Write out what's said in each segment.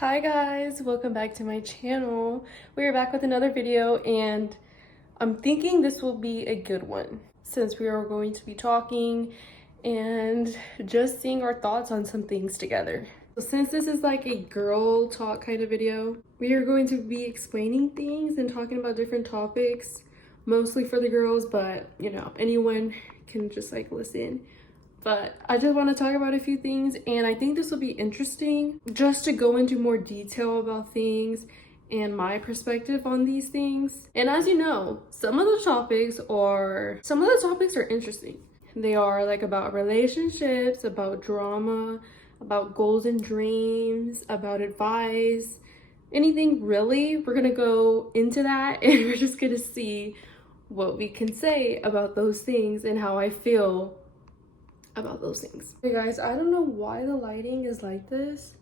Hi guys, welcome back to my channel. We are back with another video and I'm thinking this will be a good one since we are going to be talking and just seeing our thoughts on some things together. So since this is like a girl talk kind of video, we are going to be explaining things and talking about different topics, mostly for the girls, but you know, anyone can just like listen. But I just want to talk about a few things, and I think this will be interesting just to go into more detail about things and my perspective on these things. And as you know, some of the topics are interesting. They are like about relationships, about drama, about goals and dreams, about advice, anything really. We're gonna go into that and we're just gonna see what we can say about those things and how I feel about those things. Hey guys, I don't know why the lighting is like this.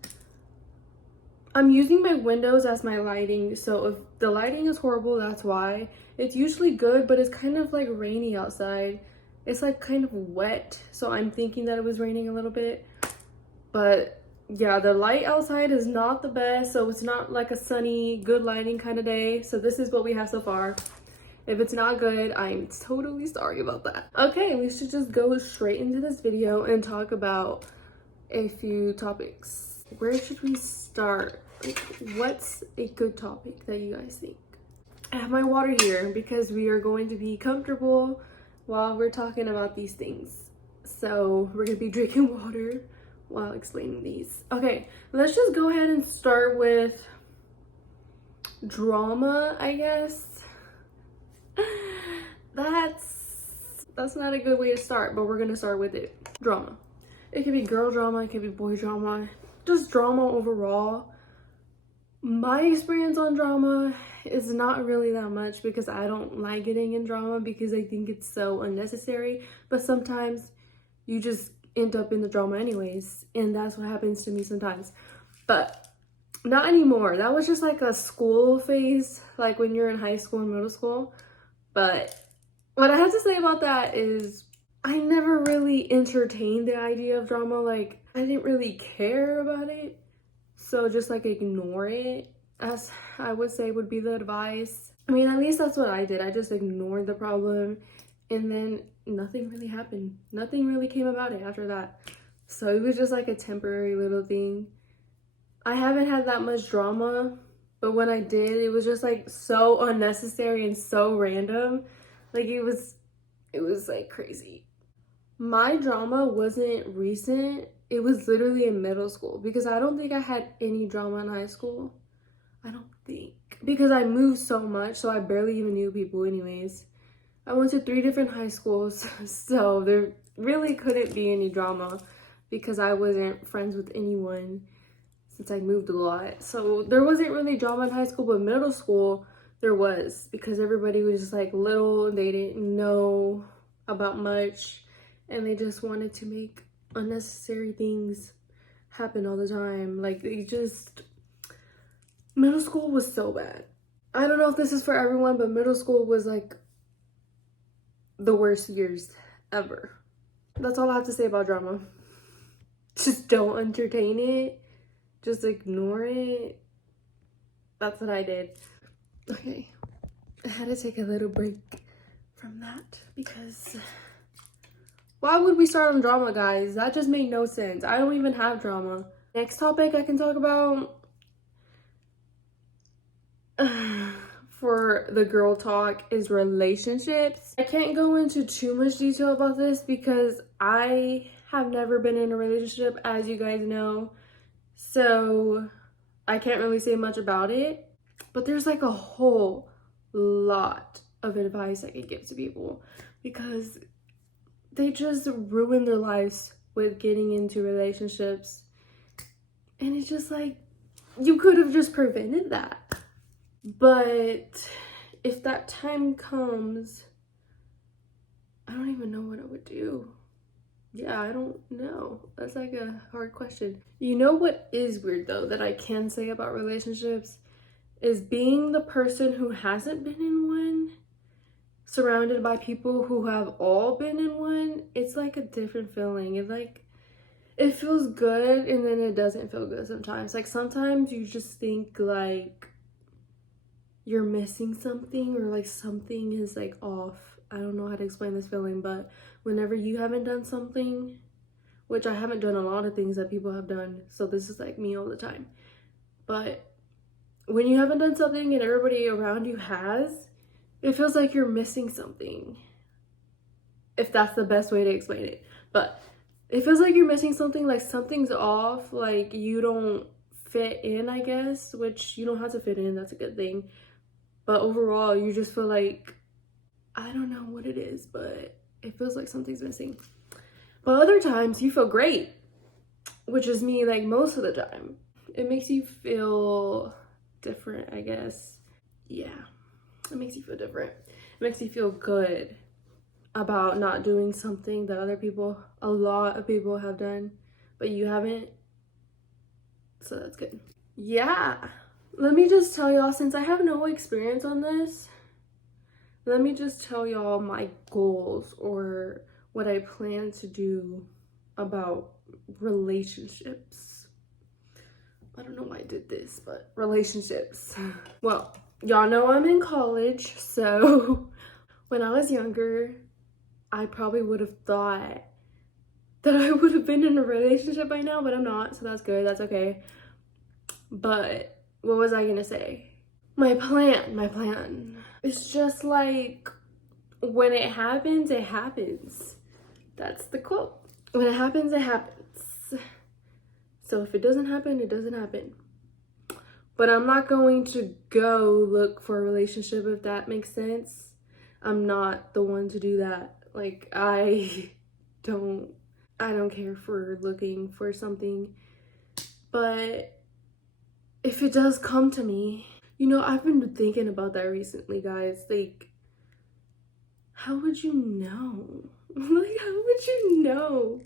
I'm using my windows as my lighting, so if the lighting is horrible, that's why. It's usually good, but it's kind of like rainy outside. It's like kind of wet, so I'm thinking that it was raining a little bit. But yeah, the light outside is not the best, so it's not like a sunny, good lighting kind of day. So this is what we have so far. If it's not good, I'm totally sorry about that. Okay, we should just go straight into this video and talk about a few topics. Where should we start? Like, what's a good topic that you guys think? I have my water here because we are going to be comfortable while we're talking about these things. So we're gonna be drinking water while explaining these. Okay, let's just go ahead and start with drama, I guess. That's not a good way to start, but we're gonna start with it. Drama. It could be girl drama, it could be boy drama, just drama overall. My experience on drama is not really that much because I don't like getting in drama because I think it's so unnecessary, but sometimes you just end up in the drama anyways, and that's what happens to me sometimes. But not anymore. That was just like a school phase, like when you're in high school and middle school. But what I have to say about that is I never really entertained the idea of drama. Like, I didn't really care about it. So just like ignore it, as I would say would be the advice. I mean, at least that's what I did. I just ignored the problem and then nothing really happened. Nothing really came about it after that. So it was just like a temporary little thing. I haven't had that much drama, but when I did, it was just like so unnecessary and so random. Like it was like crazy. My drama wasn't recent. It was literally in middle school because I don't think I had any drama in high school. I don't think. Because I moved so much, so I barely even knew people anyways. I went to 3 different high schools, so there really couldn't be any drama because I wasn't friends with anyone since I moved a lot. So there wasn't really drama in high school, but middle school there was because everybody was just like little and they didn't know about much and they just wanted to make unnecessary things happen all the time. Like middle school was so bad. I don't know if this is for everyone, but middle school was like the worst years ever. That's all I have to say about drama. Just don't entertain it. Just ignore it. That's what I did. Okay, I had to take a little break from that because why would we start on drama, guys? That just made no sense. I don't even have drama. Next topic I can talk about for the girl talk is relationships. I can't go into too much detail about this because I have never been in a relationship, as you guys know. So I can't really say much about it, but there's like a whole lot of advice I could give to people because they just ruin their lives with getting into relationships. And it's just like, you could have just prevented that. But if that time comes, I don't even know what I would do. Yeah, I don't know. That's like a hard question. You know what is weird though that I can say about relationships is being the person who hasn't been in one, surrounded by people who have all been in one. It's like a different feeling. It's like it feels good and then it doesn't feel good sometimes. Like sometimes you just think like you're missing something or like something is like off. I don't know how to explain this feeling, but whenever you haven't done something, which I haven't done a lot of things that people have done, so this is like me all the time, but when you haven't done something and everybody around you has, it feels like you're missing something, if that's the best way to explain it. But it feels like you're missing something, like something's off, like you don't fit in, I guess, which you don't have to fit in, that's a good thing. But overall, you just feel like, I don't know what it is, but it feels like something's missing. But other times you feel great, which is me like most of the time. It makes you feel different, I guess. Yeah, it makes you feel different. It makes you feel good about not doing something that a lot of people have done, but you haven't. So that's good. Yeah, let me just tell y'all, since I have no experience on this, let me just tell y'all my goals or what I plan to do about relationships. I don't know why I did this, but relationships. Well, y'all know I'm in college, so when I was younger, I probably would have thought that I would have been in a relationship by now, but I'm not, so that's good, that's okay. But what was I gonna say? My plan. It's just like, when it happens, it happens. That's the quote. When it happens, it happens. So if it doesn't happen, it doesn't happen. But I'm not going to go look for a relationship, if that makes sense. I'm not the one to do that. Like, I don't care for looking for something. But if it does come to me, you know, I've been thinking about that recently, guys. Like, how would you know? Like, how would you know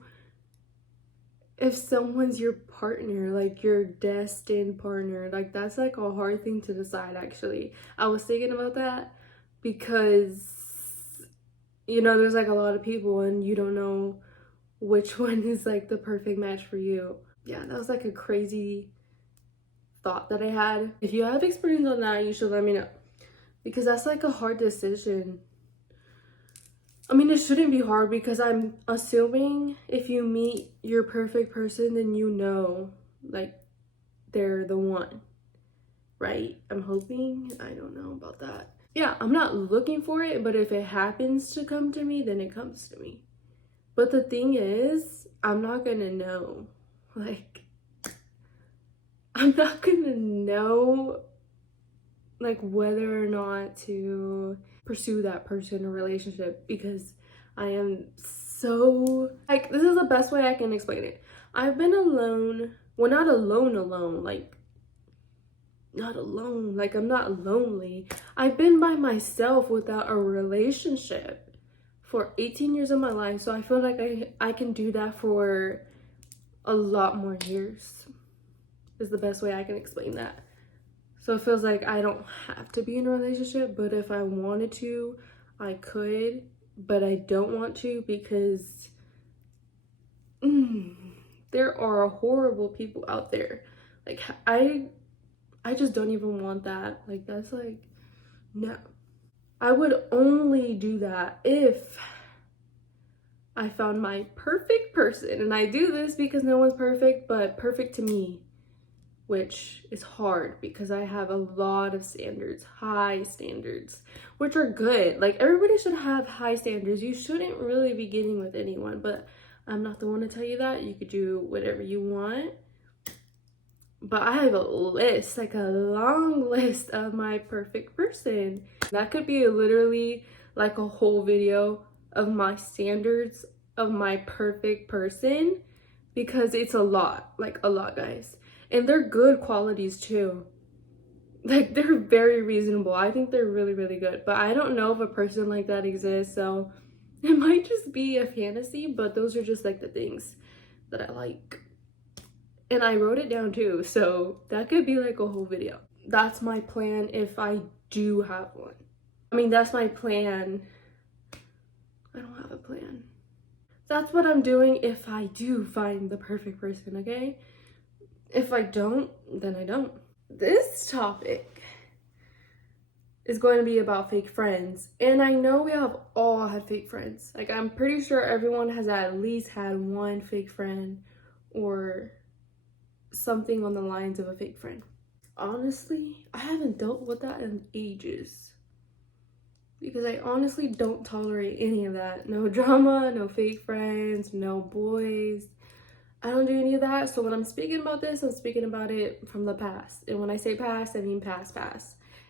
if someone's your partner, like your destined partner? Like, that's like a hard thing to decide, actually. I was thinking about that because, you know, there's like a lot of people and you don't know which one is like the perfect match for you. Yeah, that was like a crazy thought that I had. If you have experience on that, you should let me know, because that's like a hard decision. I mean, it shouldn't be hard, because I'm assuming if you meet your perfect person, then you know, like, they're the one, right? I'm hoping. I don't know about that. Yeah, I'm not looking for it, but if it happens to come to me, then it comes to me. But the thing is, I'm not gonna know. Like, I'm not gonna know, like, whether or not to pursue that person or relationship, because I am so, like, this is the best way I can explain it. I've been alone, well, not alone, like, not alone, like, I'm not lonely. I've been by myself without a relationship for 18 years of my life, so I feel like I can do that for a lot more years, is the best way I can explain that. So it feels like I don't have to be in a relationship, but if I wanted to, I could, but I don't want to, because there are horrible people out there. Like, I just don't even want that. Like, that's like, no. I would only do that if I found my perfect person. And I do this because no one's perfect, but perfect to me, which is hard because I have a lot of standards, high standards, which are good. Like, everybody should have high standards. You shouldn't really be getting with anyone, but I'm not the one to tell you that. You could do whatever you want. But I have a list, like a long list of my perfect person. That could be literally like a whole video of my standards of my perfect person, because it's a lot, like a lot, guys. And they're good qualities too. Like, they're very reasonable. I think they're really, really good. But I don't know if a person like that exists, so it might just be a fantasy, but those are just like the things that I like. And I wrote it down too, so that could be like a whole video. That's my plan if I do have one. I mean, that's my plan. I don't have a plan. That's what I'm doing if I do find the perfect person, okay? If I don't, then I don't. This topic is going to be about fake friends. And I know we have all had fake friends. Like, I'm pretty sure everyone has at least had one fake friend or something on the lines of a fake friend. Honestly, I haven't dealt with that in ages. Because I honestly don't tolerate any of that. No drama, no fake friends, no boys. I don't do any of that. So when I'm speaking about this, I'm speaking about it from the past. And when I say past, I mean past.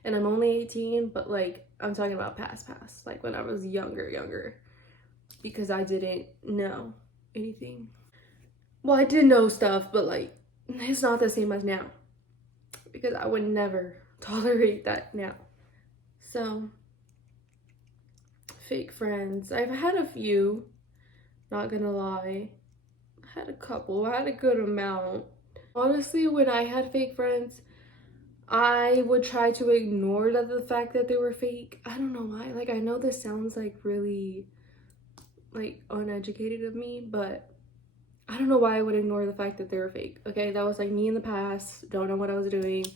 And I'm only 18, but like I'm talking about past. Like when I was younger. Because I didn't know anything. Well, I did know stuff, but like it's not the same as now. Because I would never tolerate that now. So, fake friends. I've had a few, not gonna lie. I had a couple, I had a good amount. Honestly, when I had fake friends, I would try to ignore the fact that they were fake. I don't know why. Like, I know this sounds like really like uneducated of me, but I don't know why I would ignore the fact that they were fake. Okay, that was like me in the past, don't know what I was doing.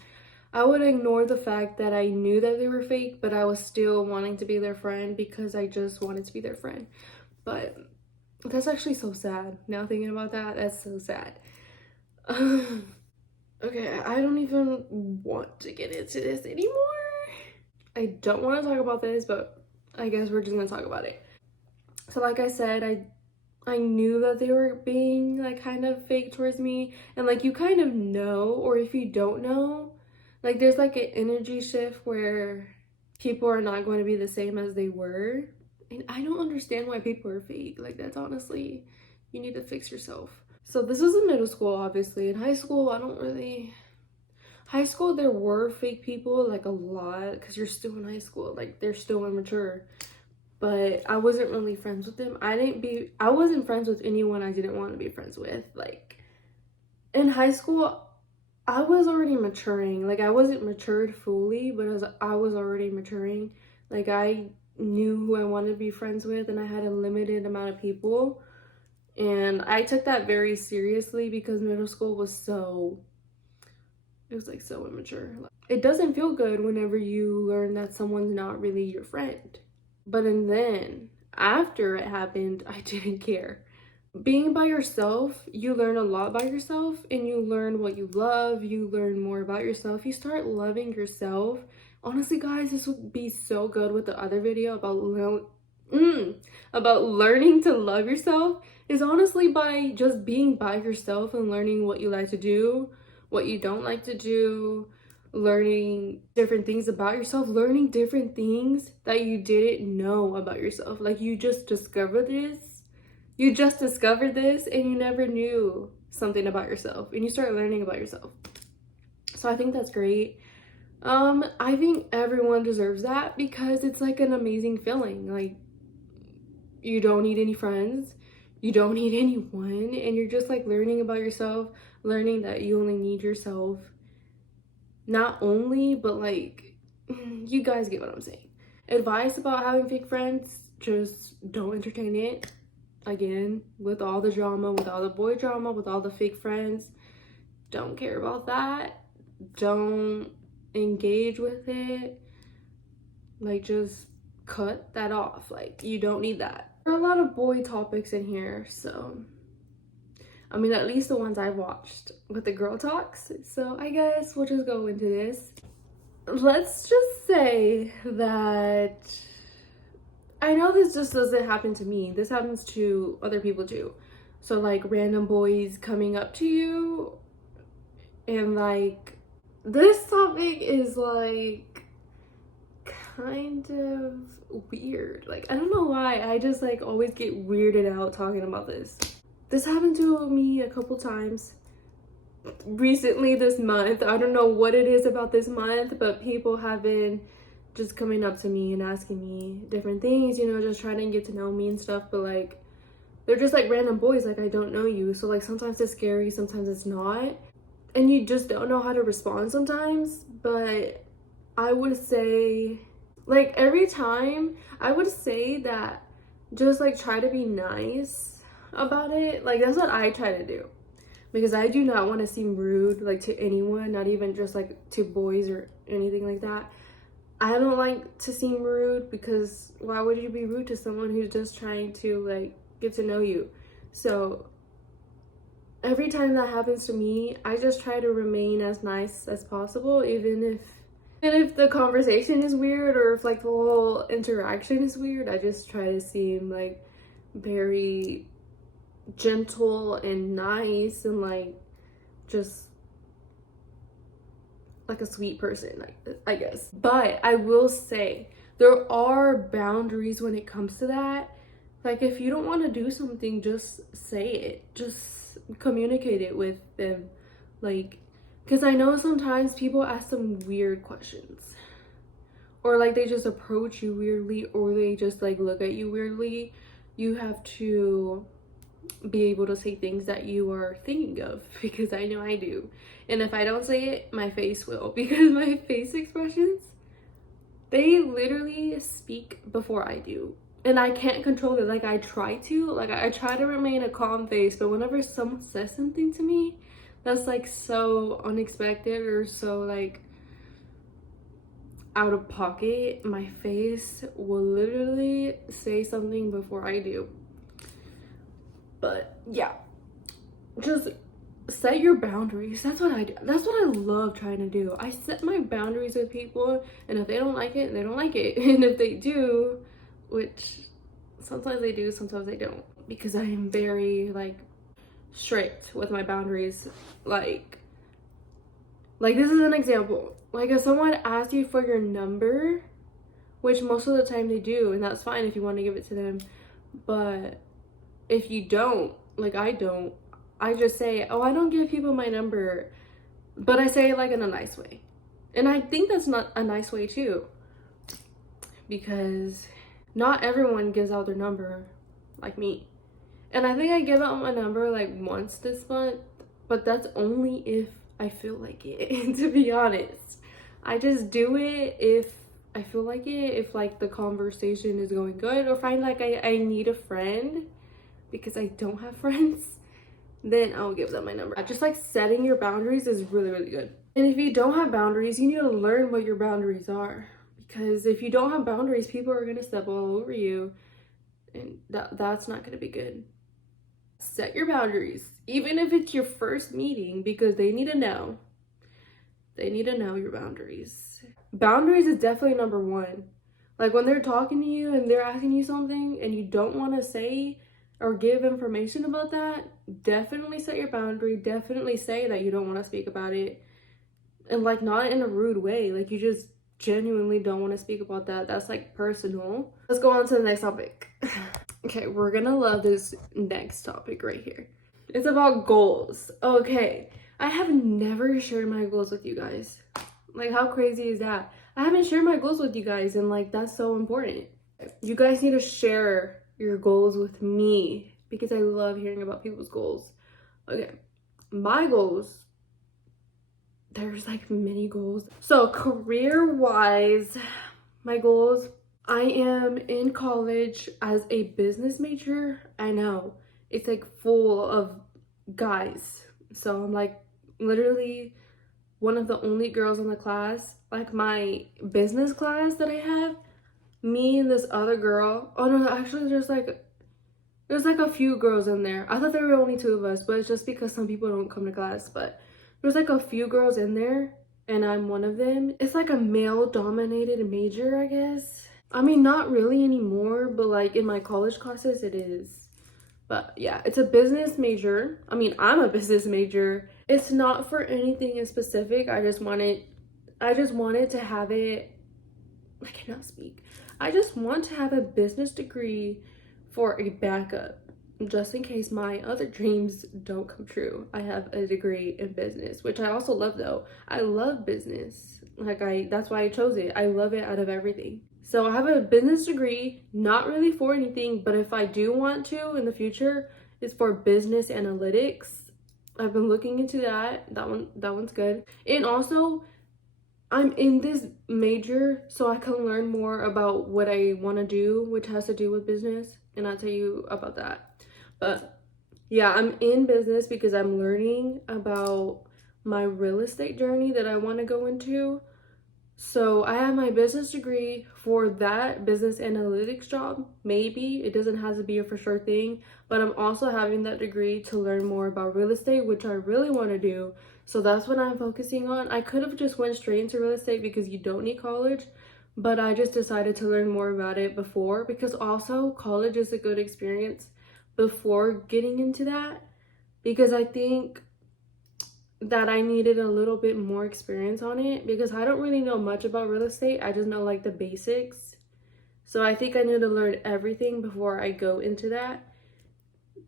I would ignore the fact that I knew that they were fake, but I was still wanting to be their friend because I just wanted to be their friend. But that's actually so sad. Now thinking about that, that's so sad. Okay, I don't even want to get into this anymore. I don't want to talk about this, but I guess we're just gonna talk about it. So like I said, I knew that they were being like kind of fake towards me, and like you kind of know, or if you don't know, like there's like an energy shift where people are not going to be the same as they were. And I don't understand why people are fake. Like, that's honestly, you need to fix yourself. So this is in middle school, obviously. In high school, high school there were fake people, like a lot, because you're still in high school. Like, they're still immature. But I wasn't really friends with them. I wasn't friends with anyone I didn't want to be friends with. Like, in high school, I was already maturing. Like, I wasn't matured fully, but I was already maturing. Like, I knew who I wanted to be friends with, and I had a limited amount of people. And I took that very seriously because middle school was it was like so immature. It doesn't feel good whenever you learn that someone's not really your friend. But then after it happened, I didn't care. Being by yourself, you learn a lot by yourself, and you learn what you love, you learn more about yourself, you start loving yourself. Honestly, guys, this would be so good with the other video about learning to love yourself, is honestly by just being by yourself and learning what you like to do, what you don't like to do, learning different things about yourself, learning different things that you didn't know about yourself. Like, you just discovered this and you never knew something about yourself, and you start learning about yourself. So I think that's great. I think everyone deserves that because it's like an amazing feeling. Like, you don't need any friends, you don't need anyone, and you're just like learning about yourself, learning that you only need yourself. Not only, but like, you guys get what I'm saying. Advice about having fake friends: just don't entertain it. Again, with all the drama, with all the boy drama, with all the fake friends, don't care about that. Don't engage with it. Like, just cut that off. Like, you don't need that. There are a lot of boy topics in here, so I mean, at least the ones I've watched with the girl talks. So I guess we'll just go into this. Let's just say that I know this just doesn't happen to me. This happens to other people too. So like random boys coming up to you, and like this topic is like kind of weird. Like, I don't know why, I just like always get weirded out talking about this. This happened to me a couple times recently this month. I don't know what it is about this month, but people have been just coming up to me and asking me different things, you know, just trying to get to know me and stuff. But like, they're just like random boys, like I don't know you. So like sometimes it's scary, sometimes it's not, and you just don't know how to respond sometimes. But I would say, like, every time I would say that just like try to be nice. about it. Like, that's what I try to do, because I do not want to seem rude, like, to anyone, not even just like to boys or anything like that. I don't like to seem rude, because why would you be rude to someone who's just trying to like get to know you? So every time that happens to me, I just try to remain as nice as possible, even if the conversation is weird, or if like the whole interaction is weird. I just try to seem like very gentle and nice, and like just like a sweet person, like, I guess. But I will say there are boundaries when it comes to that. Like, if you don't want to do something, just say it. Just communicate it with them. Like, because I know sometimes people ask some weird questions, or like they just approach you weirdly, or they just like look at you weirdly. You have to be able to say things that you are thinking of, because I know I do. And if I don't say it, my face will, because my face expressions, they literally speak before I do. And I can't control it. Like, I try to. Like, I try to remain a calm face, but whenever someone says something to me that's like so unexpected, or so like out of pocket, my face will literally say something before I do. But yeah, just set your boundaries. That's what I do. That's what I love trying to do. I set my boundaries with people, and if they don't like it, they don't like it. And if they do, which sometimes they do, sometimes they don't, because I am very like strict with my boundaries. Like this is an example. Like, if someone asks you for your number, which most of the time they do, and that's fine if you want to give it to them, but if you don't, like I don't, I just say, oh, I don't give people my number, but I say it like in a nice way. And I think that's not a nice way too, because not everyone gives out their number like me. And I think I give out my number like once this month, but that's only if I feel like it. To be honest, I just do it if I feel like it, if like the conversation is going good, or find like I need a friend because I don't have friends, then I'll give them my number. Just like setting your boundaries is really, really good. And if you don't have boundaries, you need to learn what your boundaries are, because if you don't have boundaries, people are gonna step all over you, and that's not gonna be good. Set your boundaries, even if it's your first meeting, because they need to know. They need to know your boundaries. Boundaries is definitely number one. Like, when they're talking to you and they're asking you something and you don't want to say or give information about that, definitely set your boundary. Definitely say that you don't want to speak about it. And like, not in a rude way. Like, you just genuinely don't want to speak about that. That's like personal. Let's go on to the next topic. Okay, we're gonna love this next topic right here. It's about goals. Okay, I have never shared my goals with you guys. Like, how crazy is that? I haven't shared my goals with you guys, and like, that's so important. You guys need to share your goals with me, because I love hearing about people's goals. Okay, my goals, there's like many goals. So career-wise, my goals, I am in college as a business major. I know, it's like full of guys. So I'm like literally one of the only girls in the class. Like, my business class that I have, me and this other girl. Oh no, actually there's like a few girls in there. I thought there were only two of us, but it's just because some people don't come to class. But there's like a few girls in there, and I'm one of them. It's like a male dominated major, I guess. I mean, not really anymore, but like in my college classes it is. But yeah, it's a business major. I mean, I'm a business major. It's not for anything in specific. I just wanted to have it, I cannot speak. I just want to have a business degree for a backup, just in case my other dreams don't come true. I have a degree in business, which I also love though. I love business. That's why I chose it. I love it out of everything. So I have a business degree, not really for anything, but if I do want to in the future, it's for business analytics. I've been looking into that. That one's good. And also, I'm in this major so I can learn more about what I want to do, which has to do with business, and I'll tell you about that. But Yeah, I'm in business because I'm learning about my real estate journey that I want to go into. So I have my business degree for that business analytics job. Maybe it doesn't have to be a for sure thing, but I'm also having that degree to learn more about real estate, which I really want to do. So that's what I'm focusing on. I could have just went straight into real estate because you don't need college, but I just decided to learn more about it before, because also college is a good experience before getting into that, because I think that I needed a little bit more experience on it, because I don't really know much about real estate. I just know like the basics. So I think I need to learn everything before I go into that.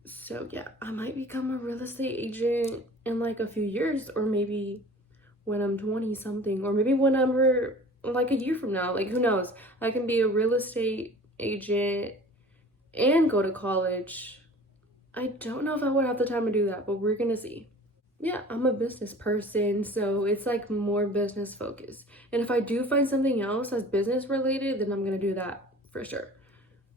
So yeah, I might become a real estate agent in like a few years, or maybe when I'm 20 something, or maybe whenever, like a year from now, like who knows. I can be a real estate agent and go to college. I don't know if I would have the time to do that, but we're gonna see. Yeah, I'm a business person, so it's like more business focused. And if I do find something else that's business related, then I'm gonna do that for sure.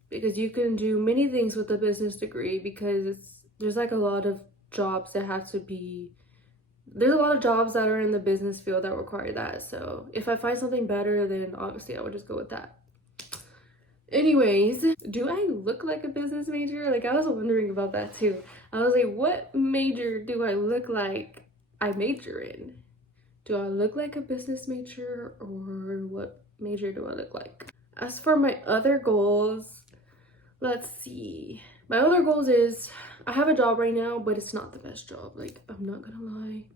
Because you can do many things with a business degree, because there's like a lot of jobs that have to be, there's a lot of jobs that are in the business field that require that. So if I find something better, then obviously I would just go with that. Anyways, do I look like a business major? Like, I was wondering about that too. I was like, what major do I look like I major in? Do I look like a business major, or what major do I look like? As for my other goals, let's see. My other goals is, I have a job right now, but it's not the best job. Like, I'm not gonna lie.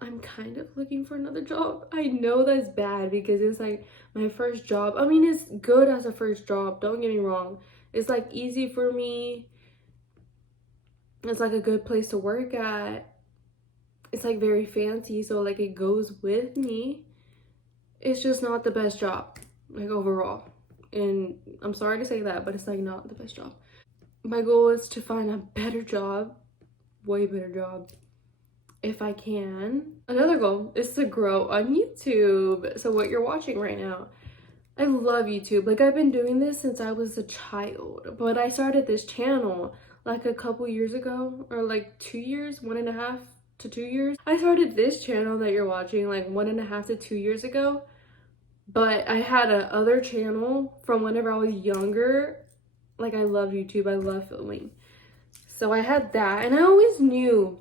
I'm kind of looking for another job. I know that's bad because it's like my first job. I mean, it's good as a first job, don't get me wrong. It's like easy for me. It's like a good place to work at. It's like very fancy, so like it goes with me. It's just not the best job, like overall. And I'm sorry to say that, but it's like not the best job. My goal is to find a better job, way better job, if I can. Another goal is to grow on YouTube. So what you're watching right now, I love YouTube. Like, I've been doing this since I was a child, but I started this channel like a couple years ago, or like 2 years, 1.5 to 2 years. I started this channel that you're watching like 1.5 to 2 years ago, but I had a other channel from whenever I was younger. Like, I love YouTube, I love filming. So I had that, and I always knew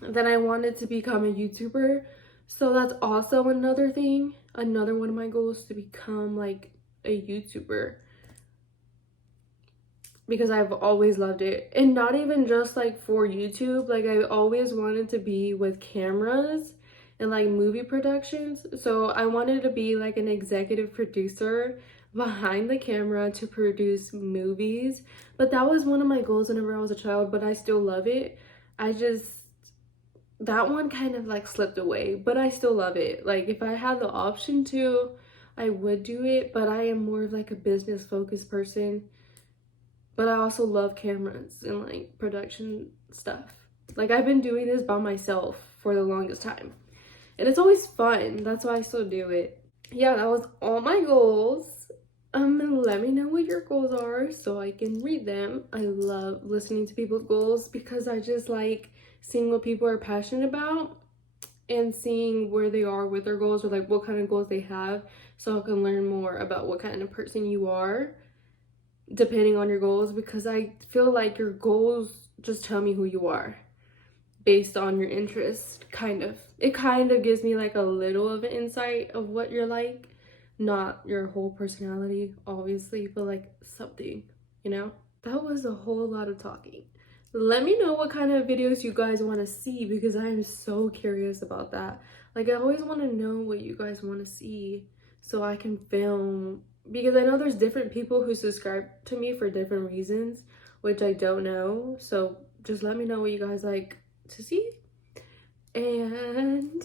that I wanted to become a YouTuber. So that's also another thing, another one of my goals, to become like a YouTuber, because I've always loved it. And not even just like for YouTube, like I always wanted to be with cameras and like movie productions. So I wanted to be like an executive producer behind the camera to produce movies. But that was one of my goals whenever I was a child, but I still love it. That one kind of like slipped away, but I still love it. Like, if I had the option to, I would do it, but I am more of like a business focused person. But I also love cameras and like production stuff. Like, I've been doing this by myself for the longest time, and it's always fun. That's why I still do it. Yeah, that was all my goals. Let me know what your goals are so I can read them. I love listening to people's goals because I just like seeing what people are passionate about and seeing where they are with their goals, or like what kind of goals they have, so I can learn more about what kind of person you are depending on your goals, because I feel like your goals just tell me who you are based on your interests. It kind of gives me like a little of an insight of what you're like, not your whole personality obviously, but like something, you know. That was a whole lot of talking. Let me know what kind of videos you guys want to see, because I am so curious about that. Like, I always want to know what you guys want to see so I can film, because I know there's different people who subscribe to me for different reasons, which I don't know. So just let me know what you guys like to see. And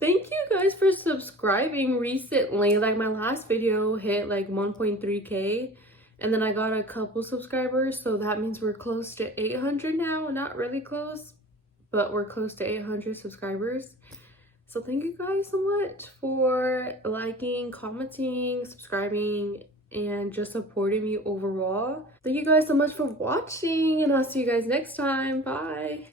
thank you guys for subscribing recently. Like, my last video hit like 1.3k, and then I got a couple subscribers, so that means we're close to 800 now. Not really close, but we're close to 800 subscribers. So thank you guys so much for liking, commenting, subscribing, and just supporting me overall. Thank you guys so much for watching, and I'll see you guys next time. Bye.